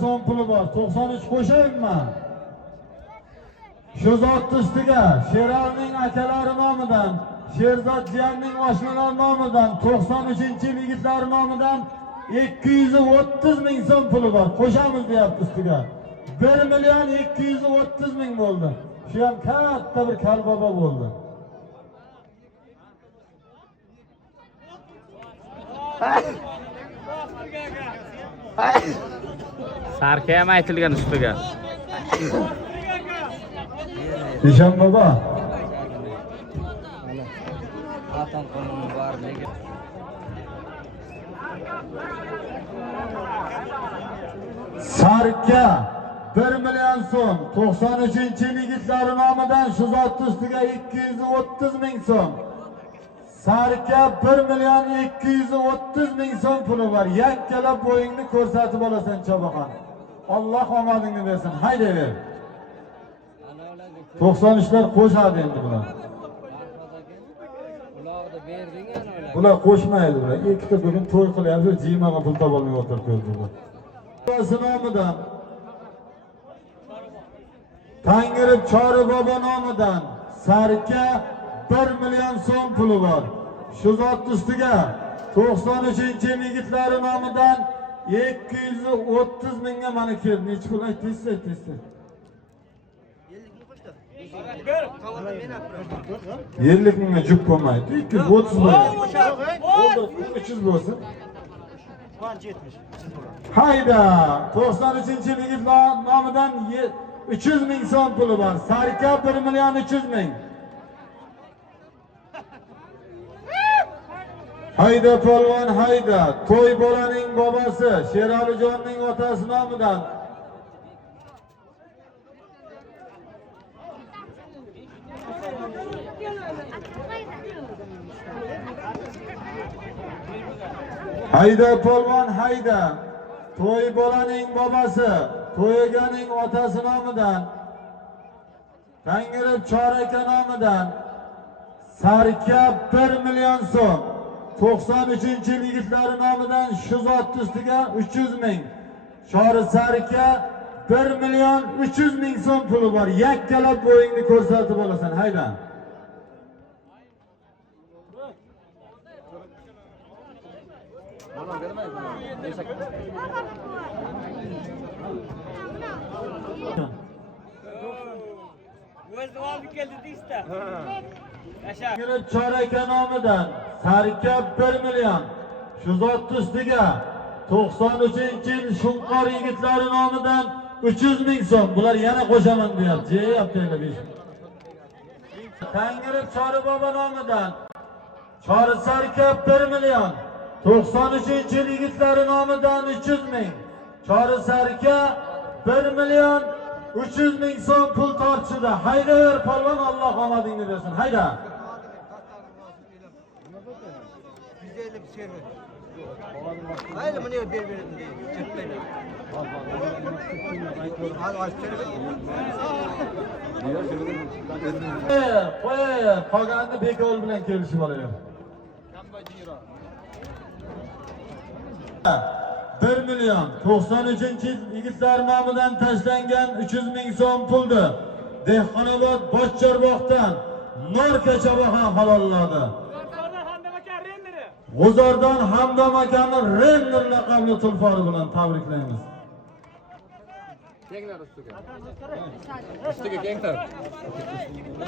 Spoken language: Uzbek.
Son pulu bor. 93 qo'shaymi? Shu zot ustiga Sheralning akalari nomidan, Sherzod jiyanning oshnalari nomidan, 93-yil yigitlari nomidan 230 ming so'm puli bor. Qo'shamiz deyapti ustiga. 1 million 230 ming bo'ldi. Shu ham katta bir kalboba bo'ldi. Sarka ham aytilgan ustiga. Ishan baba. Sarka 1 million so'm, 93-yil yigitlari nomidan shu zot ustiga 230 ming so'm. Sarka 1 million 230 ming so'm puli bor. Yakkalab bo'yingni ko'rsatib olasan Chobaxon. Alloh omadingni bersin. Haydaver. 93lar qo'shadi endi bular. Bular qo'shmaydi bular. Ikkita bugun to'y qilyapti, jimaga pul topolmay o'tiribdi bular. Bobosi nomidan, Tangirib Chori bobo nomidan Sarka 1 million so'm puli bor. Shu zot ustiga 93-yil yigitlari nomidan 230 mingga mana keldi. Nechta pul aytdingiz? 50 mingga jup qo'ymaydi. 230 ming. O'ldirib 300 bo'lsin. Hayda, 93-yil yigitlar nomidan 300 ming so'm puli bor. Sarka 1 million 300 ming. Hayda polvon hayda, to'y bolaning bobosi, Sheralijonning otasi nomidan hayda polvon hayda, to'y bolaning bobosi, to'yganing otasi nomidan, Tangirib Choraka nomidan Sarka 1 million so'm. 93-yil yigitlari nomidan shu zot ustiga 300 ming. Chori Sarka 1 million 300 ming so'm puli bor. Yakkalab bo'yingni ko'rsatib olasan. Hayda. Tangirib Choraka nomidan Sarka 1 million. Shu zot ustiga 93-yil Shunqor yigitlari nomidan 300 ming so'm. Bular yana qo'shaman deyapti. Jeyaptilar besh. Tangirib Chori bobo nomidan Chori Sarka 1 million. 93-yil yigitlari nomidan 300 ming. Chori Sarka 1 million 300 ming so'm pul tortishdi. Hayda ver polvon, Alloh omadingni bersin. Hayda. Hayır mı ne birbirine çekmeyle. Qolganini bekor bilan kelishib olayor. 1 million 93-yil yigitlar nomidan tashlangan 300 ming so'm puldi. Dehqonobod Bochcharbog'dan Norka Chobaxon halolladi. G'uzordan Hamdam akani Renner laqabli tulpori bilan tabriklaymiz. Kenglar ustiga. Ustiga kenglar.